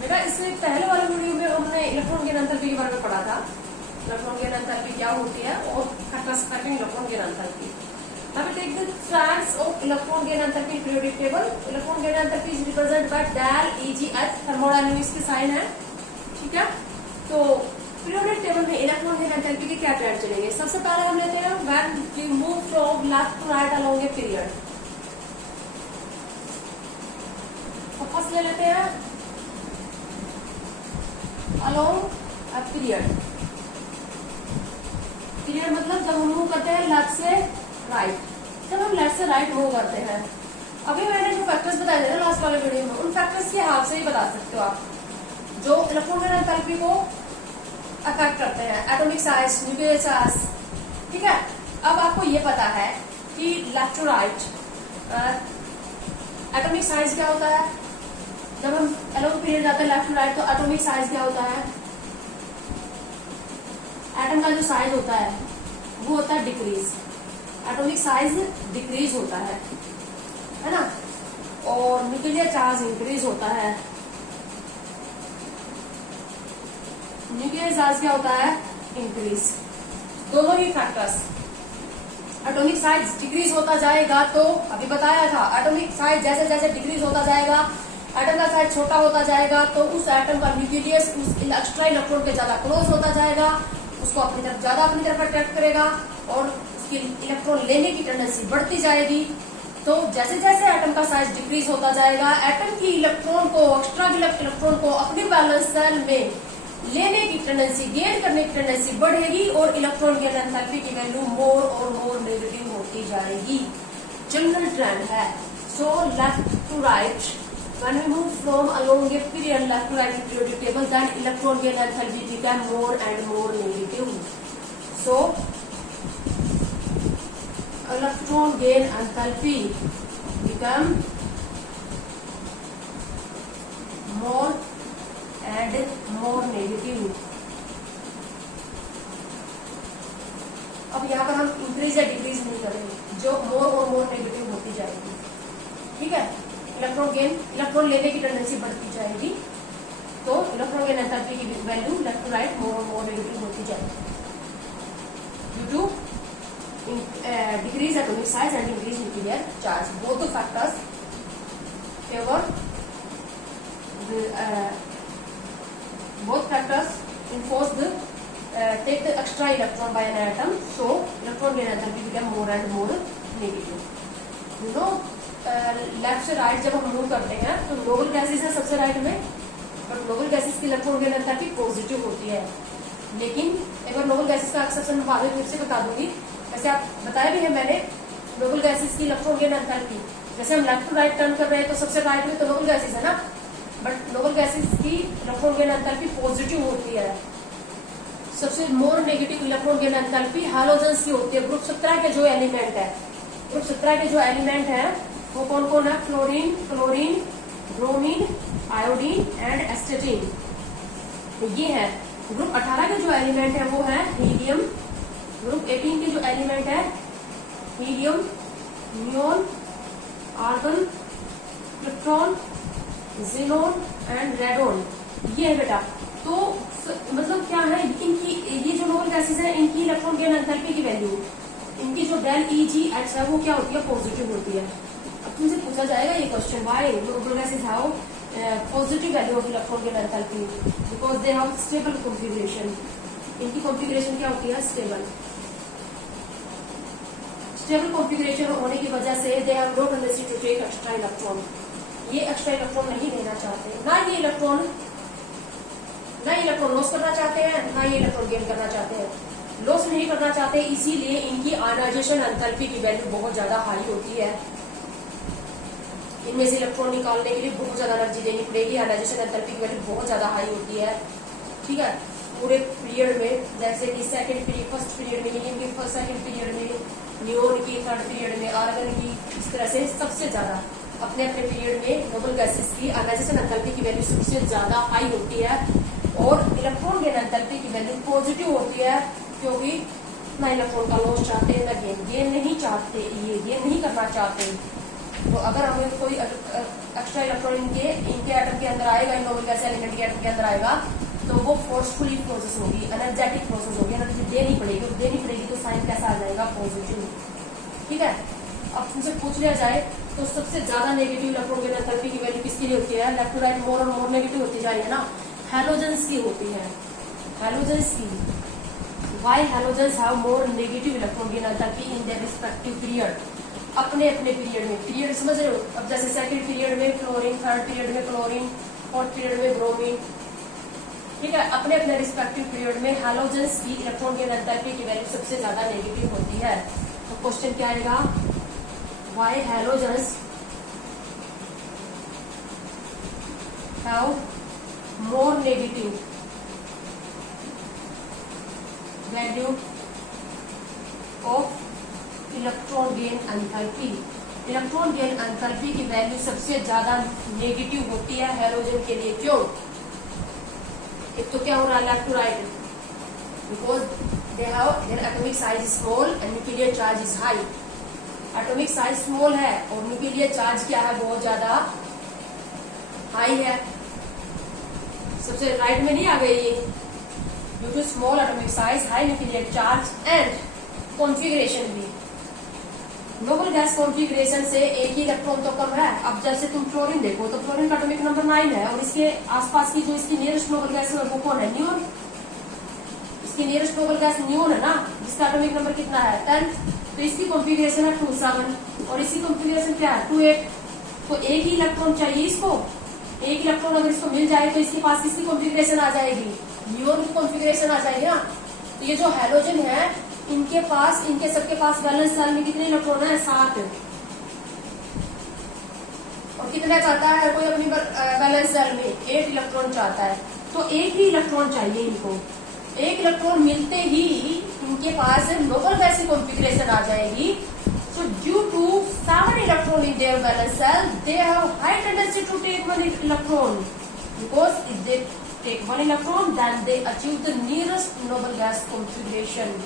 बेटा इससे पहले वाले वीडियो में हमने इलेक्ट्रॉन गेन एंथैल्पी के बारे में पढ़ा था। इलेक्ट्रॉन गेन एंथैल्पी क्या होती है और electron gain enthalpy. Now we take the facts of electron gain enthalpy periodic table. Electron gain enthalpy is represented by del EGH, thermodynamics की साइन है, ठीक है। तो पीरियोडिक टेबल में इलेक्ट्रॉन गेन एंथैल्पी के क्या ट्रेंड चलेंगे। सबसे पहले हम लेते हैं when we move from left to right along a period। तो फर्स्ट ले लेते हैं along a period। पीरियड मतलब जब हम मूव करते हैं लेफ्ट से राइट, जब हम लेफ्ट से राइट मूव करते हैं। अभी मैंने जो फैक्टर्स बताए थे ना लास्ट वाले वीडियो में, उन फैक्टर्स के हाथ से ही बता सकते हो आप जो इलेक्ट्रॉन गेन एंथैल्पी को अफेक्ट करते हैं। एटॉमिक साइज, न्यूक्लियर चार्ज, ठीक है। अब आपको ये पता है कि left to right atomic size क्या होता है। जब हम एलोंग पीरियड जाते हैं लेफ्ट टू राइट तो एटॉमिक साइज क्या होता है। एटम का जो साइज होता है वो होता है डिक्रीज, एटॉमिक साइज डिक्रीज होता है ना। और न्यूक्लियर चार्ज इंक्रीज होता है। न्यूक्लियर चार्ज क्या होता है, इंक्रीज। दोनों ही फैक्टर्स। एटॉमिक साइज डिक्रीज होता जाएगा तो अभी बताया था एटॉमिक साइज जैसे जैसे डिक्रीज होता जाएगा, एटम का साइज छोटा होता जाएगा तो उस एटम का न्यूक्लियस उस एक्स्ट्रा इलेक्ट्रॉन के ज्यादा क्लोज होता जाएगा, उसको अपनी तरफ अट्रैक्ट करेगा और उसकी इलेक्ट्रॉन लेने की टेंडेंसी बढ़ती जाएगी। तो जैसे जैसे एटम का साइज डिक्रीज होता जाएगा, एटम की इलेक्ट्रॉन को एक्स्ट्रा इलेक्ट्रॉन को अपनी बैलेंस सेल में लेने की टेंडेंसी, गेन करने की टेंडेंसी बढ़ेगी और इलेक्ट्रॉन गेन एंथैल्पी की वैल्यू मोर और मोर नेगेटिव होती जाएगी। जनरल ट्रेंड है। So left to right when we move from along a period left to right periodic table, then electron gain enthalpy become more and more negative. So electron gain enthalpy become more and more negative. अब यहाँ पर हम increase या decrease नहीं करेंगे, जो मोर और more negative होती जाएगी, ठीक है। इलेक्ट्रॉन लेने की टेंडेंसी बढ़ती जाएगी तो इलेक्ट्रॉन गेन एंथैल्पी की value left to right more और मोर नेगेटिव होती जाएगी due to decrease atomic size and increase nuclear charge. Both the factors favour both factors enforce the take the extra electron by an atom, so electron gain enthalpy become more and more negative. You know, left से right जब हम move करते हैं तो noble gases है सबसे right में, but noble gases की इलेक्ट्रॉन गेन एंथैल्पी पॉजिटिव होती है। लेकिन एक बार नोबल गैसेस का एक्सेप्शन मैं बाद में फिर से बता दूंगी। वैसे आप बताया भी है मैंने नोबल गैसेस की इलेक्ट्रॉन गेन एंथैल्पी, जैसे हम लेफ्ट टू राइट टर्न कर रहे हैं तो सबसे राइट में तो नोबल गैसेस है ना, बट नोबल गैसेस की इलेक्ट्रॉन गेन एंथैल्पी पॉजिटिव होती है। सबसे मोर negative electron gain enthalpy halogens की होती है। ग्रुप 17 के जो एलिमेंट है, ग्रुप 17 के जो एलिमेंट है वो कौन कौन है, fluorine, chlorine, bromine, iodine and एस्टेटिन। ये है। ग्रुप 18 के जो एलिमेंट है वो है हीलियम। ग्रुप 18 के जो एलिमेंट है helium, neon, argon, krypton, xenon and radon. ये है बेटा। तो मतलब क्या है, इनकी ये जो नोबल गैसेस है इनकी इलेक्ट्रॉन गेन एंथैल्पी की वैल्यू, इनकी जो डेल EGH है वो क्या होती है, पॉजिटिव होती है। अब तुमसे पूछा जाएगा ये question, why noble gases have positive value of electron gain enthalpy, because they have stable configuration. इनकी कॉन्फ़िगरेशन क्या होती है, स्टेबल। स्टेबल कॉन्फ़िगरेशन होने की वजह से they have no tendency to take extra electron. ये एक्स्ट्रा इलेक्ट्रॉन नहीं लेना चाहते, ना ये इलेक्ट्रॉन लॉस करना चाहते हैं, ना ये इलेक्ट्रॉन गेन करना चाहते हैं। लॉस नहीं करना चाहते, इसीलिए इनकी आयनाइजेशन एंथैल्पी की वैल्यू बहुत ज्यादा हाई होती है। इनमें से इलेक्ट्रॉन निकालने के लिए बहुत ज्यादा एनर्जी देनी पड़ेगी। आयनाइजेशन एंथैल्पी की वैल्यू बहुत ज्यादा हाई होती है, ठीक है। पूरे पीरियड में, जैसे कि सेकंड पीरियड, फर्स्ट पीरियड में, हीलियम की फर्स्ट सेकंड पीरियड में, नियोन की थर्ड पीरियड में, आर्गन की, इस तरह से सबसे ज्यादा अपने अपने पीरियड में नोबल गैसेस की आयनाइजेशन एंथैल्पी की वैल्यू सबसे ज्यादा हाई होती है और इलेक्ट्रॉन गेन एंथैल्पी की वैल्यू पॉजिटिव होती है, क्योंकि ना इलेक्ट्रॉन का लॉस चाहते हैं, ना गेन नहीं चाहते, ये गेन नहीं करना चाहते। तो अगर हमें कोई एक्स्ट्रा इलेक्ट्रॉन इनके एटम के अंदर आएगा, इन नोबल गैस एलिमेंट के एटम के अंदर आएगा, तो वो फोर्सफुली प्रोसेस होगी, एनर्जेटिक प्रोसेस होगी, एनर्जी देनी पड़ेगी तो साइन कैसा आ जाएगा, पॉजिटिव। ठीक है। अब तुमसे पूछ लिया जाए तो सबसे ज्यादा नेगेटिव इलेक्ट्रॉन की एंथैल्पी की वैल्यू किसकी होती है, लेफ्ट टू राइट मोर और मोर नेगेटिव होती जा रही है ना, हैलोजेंस की होती है, हैलोजेंस की। Why halogens have more negative electron की enthalpy in their respective period, अपने अपने पीरियड में, पीरियड समझ रहे हो। अब जैसे सेकंड पीरियड में क्लोरीन, थर्ड पीरियड में क्लोरीन, फोर्थ पीरियड में ब्रोमीन, ठीक है, अपने अपने रिस्पेक्टिव पीरियड में हैलोजेंस की इलेक्ट्रॉन की एंथैल्पी की वैल्यू सबसे ज्यादा नेगेटिव होती है। तो क्वेश्चन क्या आएगा, why halogens have more negative value of electron gain enthalpy, electron gain enthalpy की वैल्यू सबसे ज्यादा नेगेटिव होती है हैलोजन के लिए। क्यों? एक तो क्या हो रहा है, left to right, because they have their atomic size small and nuclear charge is high. Atomic size small है और न्यूक्लियर चार्ज क्या है, बहुत ज्यादा हाई है। सबसे राइट में नहीं आ गई ये, due to small atomic size, high nuclear charge and configuration भी। नोबल गैस कॉन्फ़िगरेशन से एक ही इलेक्ट्रॉन तो कम है। अब जैसे तुम क्लोरीन देखो तो क्लोरीन का एटॉमिक नंबर 9 है और इसके आसपास की जो इसकी नियरेस्ट नोबल गैस है वो कौन है, नियोन। इसकी नियरेस्ट नोबल गैस नियोन है ना, जिसका एटॉमिक नंबर कितना है, 10। तो इसकी कॉन्फ़िगरेशन है 27 और इसकी कॉन्फ़िगरेशन क्या है, 28। तो एक ही इलेक्ट्रॉन चाहिए इसको, एक इलेक्ट्रॉन अगर इसको मिल जाए तो इसके पास किसकी कॉन्फ़िगरेशन आ जाएगी, नियोन की कॉन्फ़िगरेशन आ जाएगी ना। तो ये जो हैलोजन है इनके पास, इनके सबके पास वैलेंस सेल में कितने इलेक्ट्रॉन है, 7। और कितना चाहता है कोई अपनी वैलेंस सेल में, 8 इलेक्ट्रॉन चाहता है। तो एक ही इलेक्ट्रॉन चाहिए इनको, एक इलेक्ट्रॉन मिलते ही इनके पास नोबल गैस की कॉन्फ़िगरेशन आ जाएगी। So due to 7 electron in their valence shell, they have high tendency to take 1 electron, because if they take 1 electron then they achieve the nearest noble gas configuration.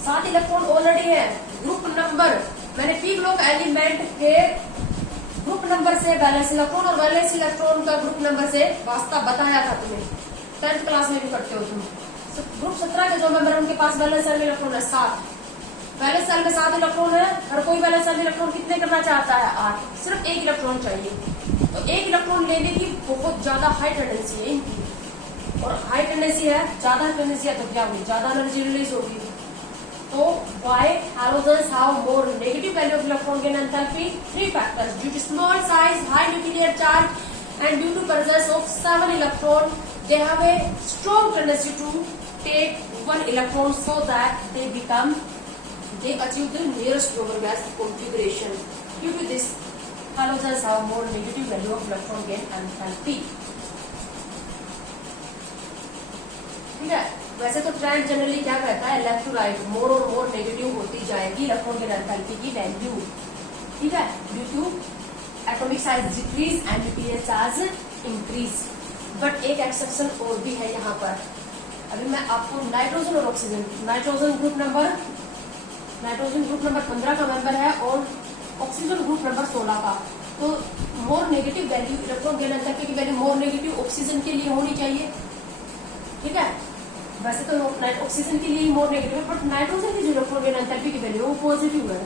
7 electron already है। Group number, मैंने P group element के group number से valence electron और valence electron का group number से वास्ता बताया था तुम्हें, 10th क्लास में भी करते हो तुम। ग्रुप 17 के जो मेंबर है उनके पास वैलेंस सेल में इलेक्ट्रॉन है 7। वैलेंस सेल में 7 इलेक्ट्रॉन है और कोई वैलेंस सेल में इलेक्ट्रॉन कितने करना चाहता है, 8। सिर्फ एक इलेक्ट्रॉन चाहिए। तो एक इलेक्ट्रॉन लेने की बहुत ज्यादा हाई टेंडेंसी है इनकी, और हाई टेंडेंसी है, ज्यादा टेंडेंसी है तो क्या होगी, ज्यादा एनर्जी रिलीज होगी। तो why halogens have more negative value of electron gain enthalpy? 3 factors: due to small size, high nuclear charge, and due to presence of 7 electron, they have a strong tendency to take 1 electron, so that they achieve the nearest noble gas configuration. Due to this, halogens have more negative value of electron gain enthalpy. ठीक है। वैसे तो trend generally क्या कहता है, left to right more और more negative होती जाएगी इलेक्ट्रॉन गेन एंथैल्पी की वैल्यू। ठीक है, due to atomic size decrease and nuclear charge increase. But एक एक्सेप्शन और भी है यहाँ पर। अभी मैं आपको नाइट्रोजन और ऑक्सीजन, नाइट्रोजन ग्रुप नंबर 15 का मेंबर है और ऑक्सीजन ग्रुप नंबर 16 का। तो more negative value electron gain enthalpy की वैल्यू मोर नेगेटिव ऑक्सीजन के लिए होनी चाहिए। ठीक है, वैसे तो ऑक्सीजन के लिए मोर नेगेटिव है, बट नाइट्रोजन की जो इलेक्ट्रॉन गेन एंथैल्पी की वैल्यू वो पॉजिटिव है।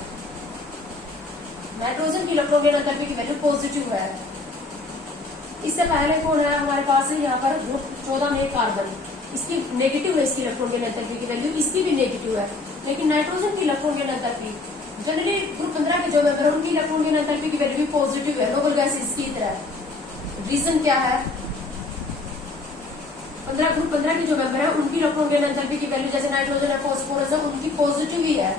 नाइट्रोजन की इलेक्ट्रॉन गेन एंथैल्पी की वैल्यू पॉजिटिव है। इससे पहले कौन है हमारे पास है यहाँ पर ग्रुप 14 में कार्बन, इसकी नेगेटिव है, इसकी इलेक्ट्रॉन गेन एंथैल्पी की वैल्यू, इसकी भी नेगेटिव है। लेकिन नाइट्रोजन की electron gain enthalpy generally group 15 के जो मेंबर है उनकी इलेक्ट्रॉन गेन एंथैल्पी की वैल्यू भी पॉजिटिव है, नोबल गैस इसकी तरह। रीजन क्या है, 15 ग्रुप 15 की जो मेंबर है उनकी इलेक्ट्रॉन गेन एंथैल्पी की वैल्यू जैसे नाइट्रोजन है, फास्फोरस है, उनकी पॉजिटिव ही है।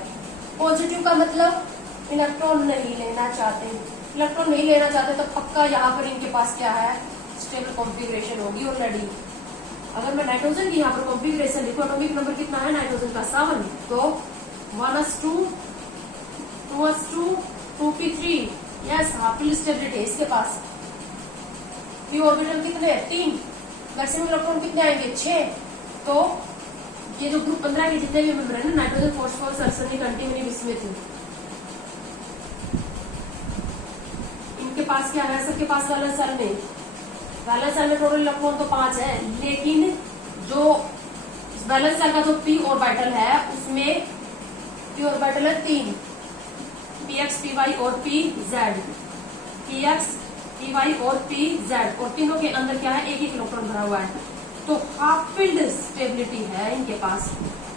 पॉजिटिव का मतलब इलेक्ट्रॉन नहीं लेना चाहते, इलेक्ट्रॉन नहीं लेना चाहते तो पक्का यहाँ पर इनके पास क्या है, स्टेबल कॉन्फ़िगरेशन होगी ऑलरेडी। अगर मैं नाइट्रोजन की यहाँ पर कॉन्फ़िगरेशन लिखूं, एटॉमिक नंबर कितना है नाइट्रोजन का 7, तो 1s2 2s2 2p3, yes हाफिल stability है इसके पास। पी ऑर्बिटल कितने, 3, मैक्सिमम इलेक्ट्रॉन कितने आएंगे, 6। तो ये जो ग्रुप 15 के जितने भी मेंबर है ना, nitrogen, phosphorus, arsenic, antimony, bismuth, इनके पास क्या है, सबके पास वैलेंस सेल में टोटल इलेक्ट्रॉन तो 5 है, लेकिन जो वैलेंस सेल का जो पी ऑर्बिटल है उसमें पी ऑर्बिटल है 3, px py और pz, px py और pz, और तीनों के अंदर क्या है, एक एक इलेक्ट्रॉन भरा हुआ है। तो हाफ फील्ड स्टेबिलिटी है इनके पास,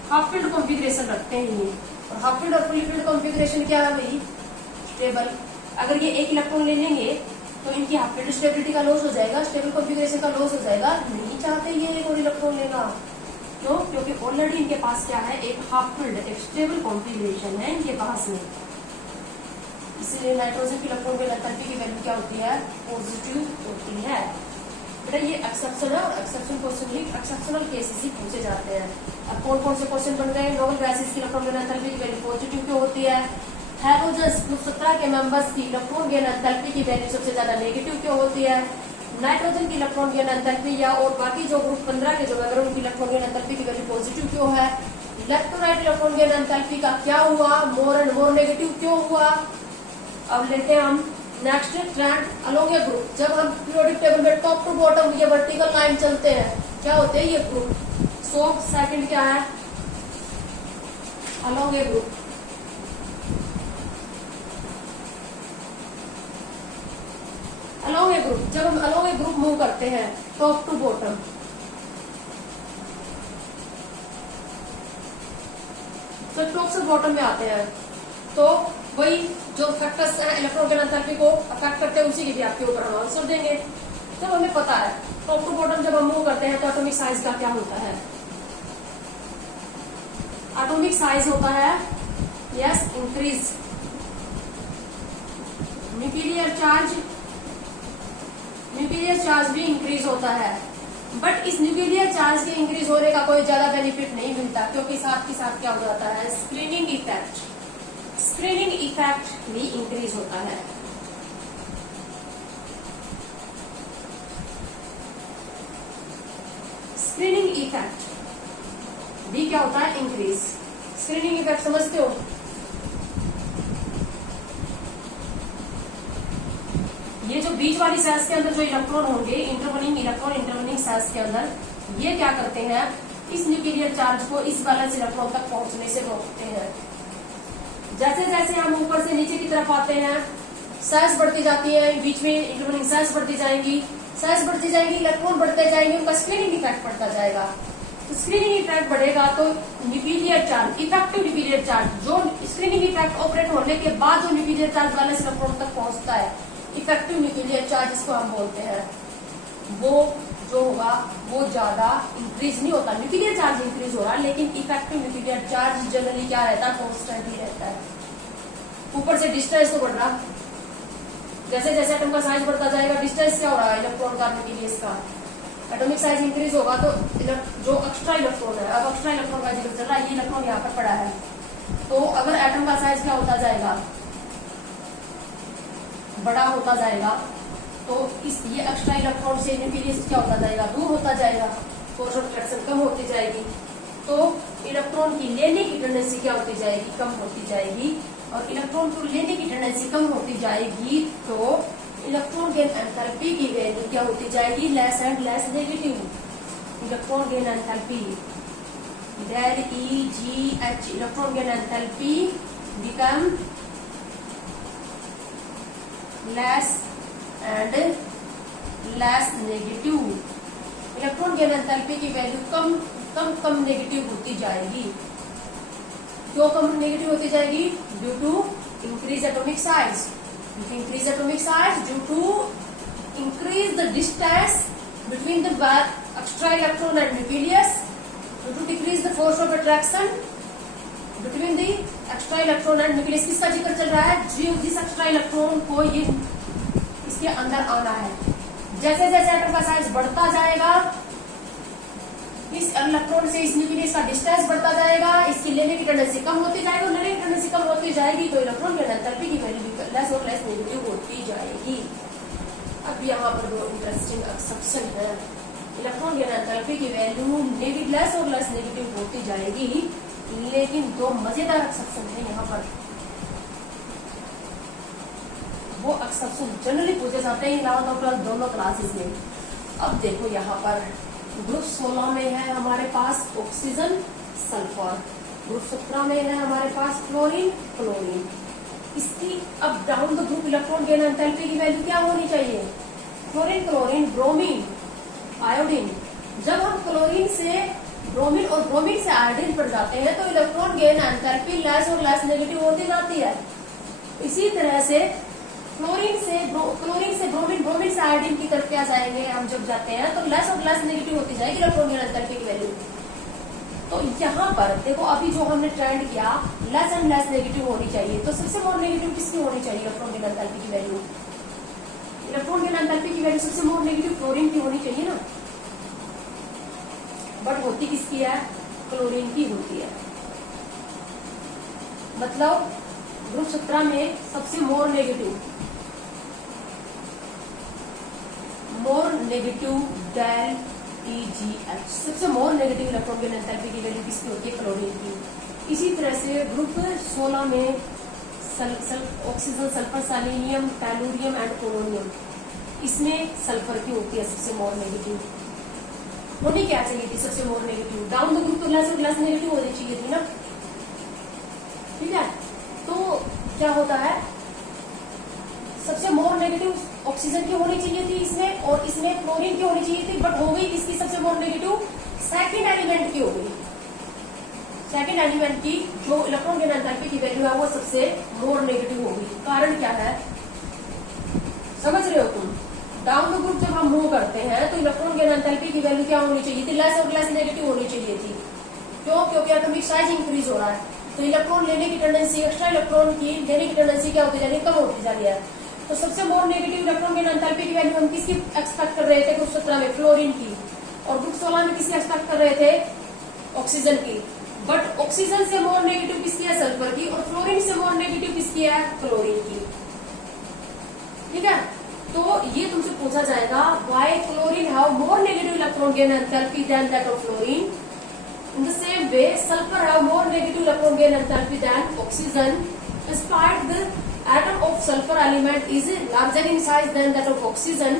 हाफ फील्ड कॉन्फ़िगरेशन रखते हैं ये। और हाफ फील्ड और फुल फील्ड कॉन्फ़िगरेशन क्या है भाई, स्टेबल। अगर ये एक इलेक्ट्रॉन ले लेंगे तो इनकी हाफ फील्ड स्टेबिलिटी का लॉस हो जाएगा, स्टेबल कॉन्फ़िगरेशन का लॉस हो जाएगा। नहीं चाहते ये एक और इलेक्ट्रॉन लेना, क्यों? क्योंकि ऑलरेडी इनके पास क्या है, एक हाफ फील्ड, एक स्टेबल कॉन्फ़िगरेशन है इनके पास में। इसलिए नाइट्रोजन की इलेक्ट्रॉन के एंथैल्पी की वैल्यू क्या होती है, पॉजिटिव होती है। बेटा ये एक्सेप्शन है, और एक्सेप्शन क्वेश्चन ही एक्सेप्शनल केसेस ही पूछे जाते हैं। अब कौन कौन से क्वेश्चन बन गए, नोबेल गैसेस की इलेक्ट्रॉन गेन एंथैल्पी की वैल्यू पॉजिटिव क्यों होती है, हैलोजन्स ग्रुप 17 के मेंबर्स की इलेक्ट्रॉन गेन एंथैल्पी की वैल्यू सबसे ज्यादा नेगेटिव क्यों होती है, नाइट्रोजन की इलेक्ट्रॉन गेन एंथैल्पी या और बाकी जो ग्रुप 15 के जो मेंबर उनकी इलेक्ट्रॉन गेन एंथैल्पी की वैल्यू पॉजिटिव क्यों है, left to right electron gain enthalpy का क्या हुआ, मोर एंड मोर नेगेटिव क्यों हुआ। अब लेते हैं हम नेक्स्ट ट्रेंड अलोंग ए ग्रुप। जब हम पीरियोडिक टेबल में टॉप टू बॉटम ये वर्टिकल लाइन चलते हैं, क्या होते हैं ये ग्रुप। सो सेकंड क्या है, अलोंग ए ग्रुप। अलोंग ए ग्रुप, जब हम अलोंग ए ग्रुप मूव करते हैं टॉप टू बॉटम, तो टॉप से बॉटम में आते हैं, तो वही जो फैक्टर्स हैं इलेक्ट्रॉन गेन एंथैल्पी को अफेक्ट करते हैं उसी की भी आपके ऊपर हम आंसर देंगे। जब हमें पता है टॉप टू बॉटम जब हम मूव करते हैं तो एटॉमिक साइज का क्या होता है, एटॉमिक साइज होता है यस इंक्रीज, न्यूक्लियर चार्ज भी इंक्रीज होता है। बट इस न्यूक्लियर चार्ज के इंक्रीज होने का कोई ज्यादा बेनिफिट नहीं मिलता, क्योंकि साथ के साथ क्या हो जाता है, स्क्रीनिंग इफेक्ट भी इंक्रीज होता है। स्क्रीनिंग इफेक्ट भी क्या होता है, इंक्रीज। स्क्रीनिंग इफेक्ट समझते हो, ये जो बीच वाली सेल्स के अंदर जो इलेक्ट्रॉन होंगे, इंटरवनिंग सेल्स के अंदर, ये क्या करते हैं, इस न्यूक्लियर चार्ज को इस बैलेंस इलेक्ट्रॉन तक पहुंचने से रोकते हैं। जैसे जैसे हम ऊपर से नीचे की तरफ आते हैं, सेल्स बढ़ती जाती है, बीच में इंटरवनिंग सेल्स बढ़ती जाएंगी, इलेक्ट्रॉन बढ़ते जाएंगे, उनका स्क्रीनिंग इफेक्ट बढ़ता जाएगा। तो स्क्रीनिंग इफेक्ट बढ़ेगा तो nuclear charge, effective nuclear charge, जो स्क्रीनिंग इफेक्ट ऑपरेट होने के बाद जो न्यूक्लियर चार्ज बैलेंस इलेक्ट्रॉन तक पहुंचता है, इफेक्टिव न्यूक्लियर चार्ज जिसको हम बोलते हैं, वो जो होगा वो ज्यादा इंक्रीज नहीं होता। न्यूक्लियर चार्ज इंक्रीज हो रहा है, लेकिन इफेक्टिव न्यूक्लियर चार्ज जनरली क्या रहता है, कांस्टेंट ही रहता है। ऊपर से डिस्टेंस तो बढ़ रहा, जैसे जैसे एटम का साइज बढ़ता जाएगा, डिस्टेंस क्या हो रहा है, इलेक्ट्रॉन का न्यूक्लियस का, एटॉमिक साइज इंक्रीज होगा तो जो एक्स्ट्रा इलेक्ट्रॉन है, अब एक्स्ट्रा इलेक्ट्रॉन का जिक्र चल रहा है, ये इलेक्ट्रॉन यहाँ पर पड़ा है, तो अगर एटम का साइज क्या होता जाएगा, बड़ा होता जाएगा, तो इस ये एक्स्ट्रा इलेक्ट्रॉन से न्यूक्लियस क्या होता जाएगा, दूर होता जाएगा, फोर्स ऑफ अट्रैक्शन कम होती जाएगी, तो इलेक्ट्रॉन की लेने की टेंडेंसी क्या होती जाएगी, कम होती जाएगी। और इलेक्ट्रॉन को लेने की टेंडेंसी कम होती जाएगी तो इलेक्ट्रॉन गेन एंथैल्पी की वैल्यू क्या होती जाएगी, less and less negative. Electron gain enthalpy del EGH, electron gain enthalpy become less and less negative. Electron gain enthalpy की वैल्यू कम नेगेटिव होती जाएगी। क्यों कम नेगेटिव होती जाएगी, due to increase atomic size, due to increase the distance between the extra electron and nucleus, due to decrease the force of attraction between the extra electron and nucleus. किसका जिक्र चल रहा है, जिस एक्स्ट्रा इलेक्ट्रॉन को ये इसके अंदर आना है। जैसे जैसे एटम का साइज बढ़ता जाएगा, इस इलेक्ट्रॉन से इस न्यूक्लियस का डिस्टेंस बढ़ता जाएगा, इसकी लेने की टेंडेंसी कम होती जाएगी, और लेने की टेंडेंसी कम होती जाएगी तो इलेक्ट्रॉन गेन एंथैल्पी की वैल्यू लेस और लेस नेगेटिव होती जाएगी। अब यहाँ पर दो इंटरेस्टिंग एक्सेप्शन है, इलेक्ट्रॉन गेन एंथैल्पी की वैल्यू लेस और लेस नेगेटिव होती जाएगी, लेकिन दो मजेदार एक्सेप्शन है यहाँ पर। वो एक्सेप्शन जनरली पूछे जाते हैं 11th और 12th दोनों क्लासेस में। अब देखो यहाँ पर ग्रुप 16 में है हमारे पास ऑक्सीजन सल्फर, ग्रुप 17 में है हमारे पास फ्लोरीन क्लोरीन। इसकी अब down the group electron gain enthalpy की वैल्यू क्या होनी चाहिए? Fluorine chlorine bromine iodine. जब हम क्लोरीन से ब्रोमीन और ब्रोमीन से आयोडीन पर जाते हैं तो इलेक्ट्रॉन गेन एंथैल्पी लेस और लेस नेगेटिव होती जाती है। इसी तरह से क्लोरीन से ब्रोमीन, ब्रोमीन से आयोडीन की तरफ क्या जाएंगे हम जब जाते हैं तो लेस और लेस नेगेटिव होती जाएगी इलेक्ट्रॉन गेन एंथैल्पी की वैल्यू। तो यहाँ पर देखो अभी जो हमने ट्रेंड किया लेस एंड लेस नेगेटिव होनी चाहिए, तो सबसे मोर नेगेटिव किसकी होनी चाहिए इलेक्ट्रॉन गेन एंथैल्पी की वैल्यू? इलेक्ट्रॉन गेन एंथैल्पी की वैल्यू सबसे मोर नेगेटिव क्लोरीन की होनी चाहिए ना, बट होती किसकी है? क्लोरीन की होती है। मतलब ग्रुप 17 में सबसे मोर नेगेटिव डेल EGH, सबसे मोर नेगेटिव इलेक्ट्रॉन गेन एंथैल्पी की वैल्यू किसकी होती है? क्लोरीन की। इसी तरह से ग्रुप 16 में oxygen sulphur selenium tellurium and polonium, इसमें सल्फर की होती है सबसे मोर नेगेटिव। होनी क्या चाहिए थी सबसे more negative? Down the group तो लेस नेगेटिव होनी चाहिए थी ना, ठीक है। तो क्या होता है सबसे मोर नेगेटिव ऑक्सीजन की होनी चाहिए थी इसमें, और इसमें क्लोरीन की होनी चाहिए थी, बट हो गई किसकी सबसे मोर नेगेटिव? सेकंड एलिमेंट की हो गई। सेकंड एलिमेंट की जो इलेक्ट्रॉन गेन एंथैल्पी की वैल्यू है वो सबसे मोर नेगेटिव हो गई। कारण क्या है समझ रहे हो तुम? डाउन द ग्रुप जब हम मूव करते हैं तो इलेक्ट्रॉन गेन एंथैल्पी की वैल्यू क्या होनी चाहिए थी? लेस और लेस नेगेटिव होनी चाहिए थी। क्यों? क्योंकि एटॉमिक साइज इंक्रीज हो रहा है, तो इलेक्ट्रॉन लेने की टेंडेंसी, एक्स्ट्रा इलेक्ट्रॉन की लेने की टेंडेंसी क्या होती जा रही है? कम होती जा रही है। तो सबसे मोर नेगेटिव इलेक्ट्रॉन गेन एंथैल्पी की वैल्यू हम किसकी एक्सपेक्ट कर रहे थे? ग्रुप 17 में फ्लोरीन की, और ग्रुप 16 में किसकी एक्सपेक्ट कर रहे थे? ऑक्सीजन की। बट ऑक्सीजन से मोर नेगेटिव किसकी है? सल्फर की। और फ्लोरीन से मोर नेगेटिव किसकी है? क्लोरीन की। ठीक है, तो ये तुमसे पूछा जाएगा why chlorine have more negative electron gain enthalpy than that of fluorine. In the same way, sulfur have more negative electron gain enthalpy than oxygen, despite the atom of sulfur element is larger in size than that of oxygen,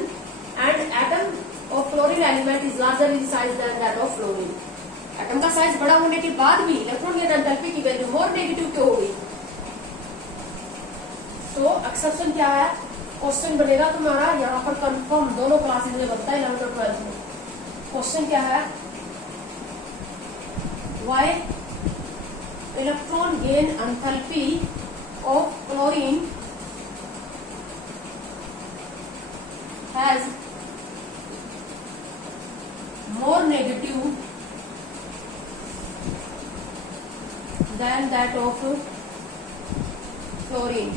and atom of fluorine element is larger in size than that of fluorine. Atom का size बड़ा होने के बाद भी electron gain enthalpy की value more negative क्यों हो गई? तो एक्सेप्शन क्या है? क्वेश्चन बनेगा तुम्हारा यहाँ पर कंफर्म दोनों क्लासेस में बनता है 11th और 12th में। क्वेश्चन क्या है? Why electron gain enthalpy of chlorine has more negative than that of fluorine?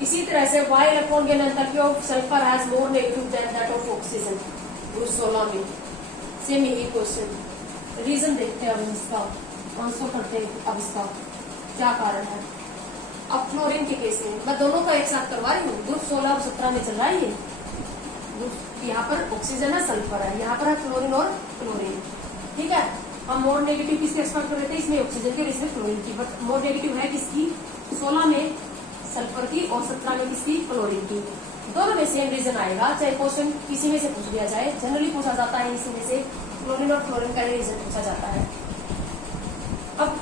इसी तरह से why electron gain enthalpy of sulfur has more negative than that of oxygen? Group 16 में सेम यही question. Reason देखते हैं अब इसका, आंसर करते हैं अब इसका क्या कारण है। अब फ्लोरीन के केस में मैं दोनों का एक साथ करवा रही हूँ। ग्रुप 16 और 17 में चल रहा है ये ग्रुप। यहाँ पर ऑक्सीजन है, सल्फर है, यहाँ पर है फ्लोरीन और क्लोरीन। ठीक है, हम मोर नेगेटिव किसकी एक्सपेक्ट कर रहे थे? इसमें ऑक्सीजन की और इसमें क्लोरीन की। बट मोर नेगेटिव है किसकी? 16 में सल्फर की और 17 में किसकी? क्लोरीन की। दोनों में सेम रीजन आएगा, चाहे क्वेश्चन किसी में से पूछ लिया जाए। जनरली पूछा जाता है इसमें से क्लोरीन और फ्लोरीन का रीजन पूछा जाता है। अब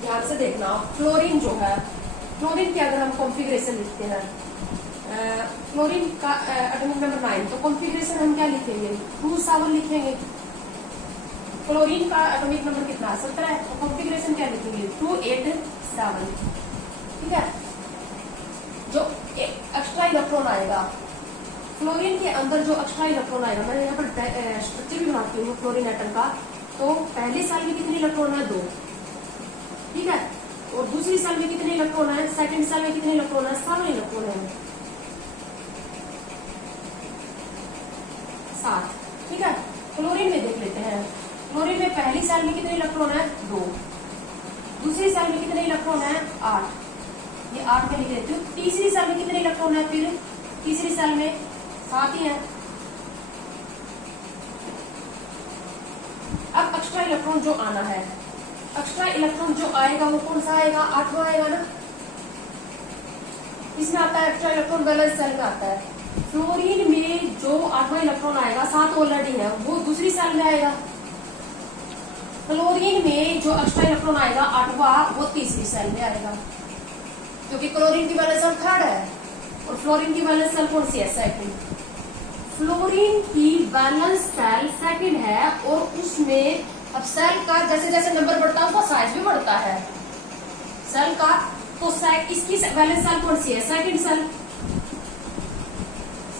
ध्यान से देखना, फ्लोरीन जो है, फ्लोरीन की अगर हम कॉन्फ़िगरेशन लिखते हैं, फ्लोरीन का एटॉमिक नंबर 9, तो कॉन्फ़िगरेशन हम क्या लिखेंगे? 2-7 लिखेंगे। क्लोरीन का एटॉमिक नंबर कितना है? 17 है, तो कॉन्फ़िगरेशन क्या लिखेंगे? 2-8-7। ठीक है, जो एक्स्ट्रा इलेक्ट्रॉन आएगा फ्लोरीन के अंदर, जो एक्स्ट्रा इलेक्ट्रॉन आएगा, मैं यहाँ पर स्ट्रक्चर भी बनाती हूँ फ्लोरीन एटम का। तो पहले साल में कितने इलेक्ट्रॉन है? 2। ठीक है, और दूसरी साल में कितने इलेक्ट्रॉन है? सेकंड साल में कितने इलेक्ट्रॉन है? 7 इलेक्ट्रॉन है, 7। ठीक है, क्लोरीन में देख लेते हैं। क्लोरीन में पहली साल में कितने इलेक्ट्रॉन है? 2। दूसरी साल में कितने इलेक्ट्रॉन है? 8। ये 8 में लिख देती हूँ। तीसरी साल में कितने इलेक्ट्रॉन है? फिर तीसरी साल में 7 ही है। अब एक्स्ट्रा इलेक्ट्रॉन जो आना है, एक्स्ट्रा इलेक्ट्रॉन जो आएगा वो कौन सा आएगा? 8वां आएगा ना। किसमें आता है? एक्स्ट्रा इलेक्ट्रॉन बैलेंस सेल में आता है। फ्लोरीन में जो 8वां इलेक्ट्रॉन आएगा, 7 ऑलरेडी है, वो दूसरी सेल में आएगा। क्लोरीन में जो एक्स्ट्रा इलेक्ट्रॉन आएगा 8वां, वो तीसरी सेल में आएगा, क्योंकि क्लोरीन की वैलेंस सेल 3rd है और फ्लोरीन की वैलेंस सेल कौन सी है? 2nd। फ्लोरीन की वैलेंस सेल 2nd है और उसमें अब सेल का जैसे जैसे नंबर बढ़ता है उसका साइज भी बढ़ता है सेल का। तो इसकी वैलेंस सेल कौन सी है? 2nd cell.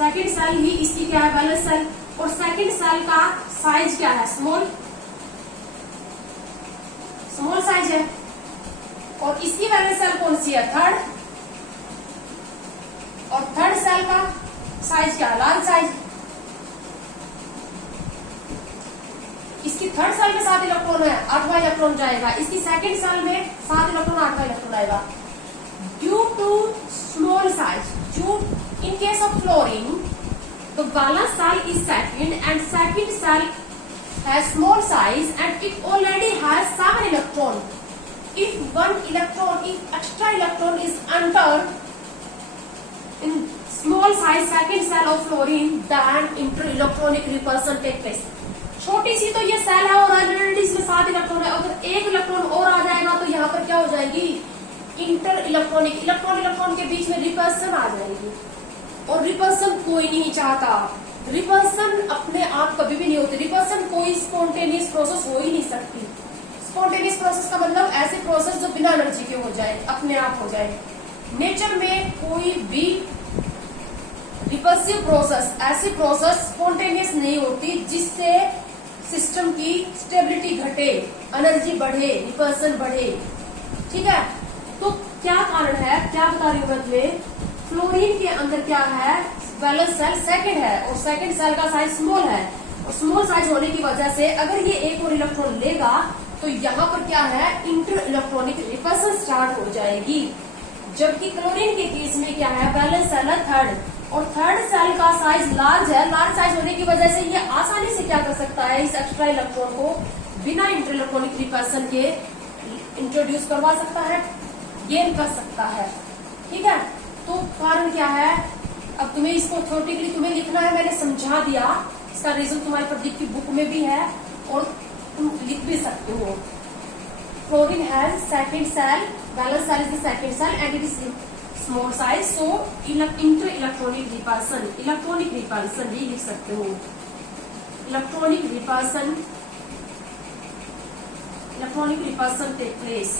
2nd सेल ही इसकी क्या है? Valence shell. और 2nd सेल का साइज क्या है? स्मॉल साइज है। और इसकी वैलेंस सेल कौन सी है? 3rd। और 3rd सेल का साइज क्या है? Large size. इसकी 3rd सेल में 7 इलेक्ट्रॉन है, 8वां इलेक्ट्रॉन जाएगा। इसकी 2nd सेल में 7 इलेक्ट्रॉन, 8वां इलेक्ट्रॉन आएगा। Due to small size, in case of fluorine, the valence cell is 2nd and 2nd cell has small size and it already has 7 electron. If extra electron is entered in small size 2nd cell of fluorine, then inter-electronic repulsion take place. छोटी सी तो ये cell है और already इसमें 7 electron है, अगर 1 electron और आ जाएगा तो यहाँ पर क्या हो जाएगी? इंटर इलेक्ट्रॉन के बीच में रिपल्सन आ जाएगी। और रिपल्सन कोई नहीं चाहता। रिपल्सन अपने आप कभी भी नहीं होती। रिपल्सन कोई स्पॉन्टेनियस प्रोसेस हो ही नहीं सकती। स्पॉन्टेनियस प्रोसेस का मतलब ऐसे प्रोसेस जो बिना एनर्जी के हो जाए, अपने आप हो जाए। नेचर में कोई भी रिपल्सिव प्रोसेस, ऐसी प्रोसेस स्पॉन्टेनियस नहीं होती जिससे सिस्टम की स्टेबिलिटी घटे, एनर्जी बढ़े, रिपल्सन बढ़े। ठीक है, तो क्या कारण है, क्या बता रही हूं मैं तुम्हें? फ्लोरीन के अंदर क्या है? वैलेंस सेल 2nd है और 2nd सेल का साइज स्मॉल है। और स्मॉल साइज होने की वजह से अगर ये एक और इलेक्ट्रॉन लेगा तो यहाँ पर क्या है? इंटर इलेक्ट्रॉनिक रिपल्सन स्टार्ट हो जाएगी। जबकि क्लोरीन के केस में क्या है? वैलेंस सेल है 3rd और 3rd सेल का साइज लार्ज है। लार्ज साइज होने की वजह से ये आसानी से क्या कर सकता है? इस एक्स्ट्रा इलेक्ट्रॉन को बिना इंटर इलेक्ट्रॉनिक रिपल्सन के इंट्रोड्यूस करवा सकता है, गेन कर सकता है। ठीक है, तो कारण क्या है? अब तुम्हें इसको थ्योरेटिकली तुम्हें लिखना है, मैंने समझा दिया। इसका रीजन तुम्हारे प्रदीप की बुक में भी है और तुम लिख भी सकते हो। Fluorine has 2nd shell, valence shell is the 2nd shell and it is small size, so inter electronic repulsion भी लिख सकते हो। Electronic repulsion take place.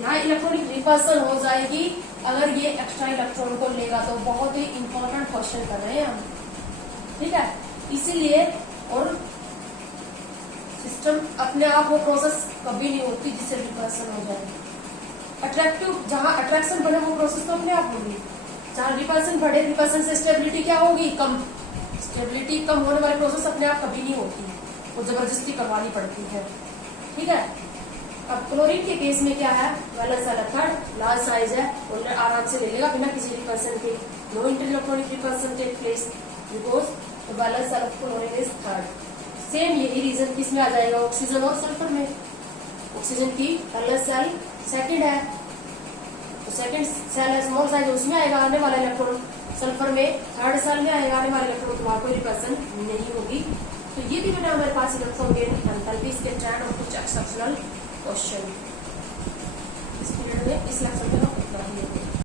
यहाँ इलेक्ट्रॉनिक रिपल्सन हो जाएगी अगर ये एक्स्ट्रा इलेक्ट्रॉन को लेगा, तो बहुत ही इंपॉर्टेंट क्वेश्चन कर रहे हैं हम। ठीक है, इसीलिए और सिस्टम अपने आप वो प्रोसेस कभी नहीं होती जिससे रिपल्सन हो जाए। अट्रैक्टिव, जहाँ अट्रैक्शन बढ़े वो प्रोसेस तो अपने आप होगी। जहाँ रिपल्सन बढ़े, रिपल्सन से स्टेबिलिटी क्या होगी? कम। स्टेबिलिटी कम होने वाली प्रोसेस अपने आप कभी नहीं होती, वो जबरदस्ती करवानी पड़ती है। ठीक है, अब क्लोरीन के केस में क्या है? Valence shell 3rd, large size है और आराम से ले लेगा बिना किसी रिपल्सन के। No inter electronic repulsion take place because the valence shell of chlorine is 3rd। Same यही रीजन किसमें आ जाएगा? ऑक्सीजन और सल्फर में। ऑक्सीजन की वैलेंस सेल 2nd है, तो 2nd सेल है स्मॉल साइज, उसमें आएगा आने वाला इलेक्ट्रॉन। सल्फर में 3rd सेल में आएगा आने वाला इलेक्ट्रॉन, तो वहां कोई रिपल्सन नहीं होगी। तो ये भी बेटा हमारे पास इलेक्ट्रॉन गेन एंथैल्पी, इसके ट्रेंड और कुछ एक्सेप्शनल क्वेश्चन इस पीरियड में, इस लेक्चर में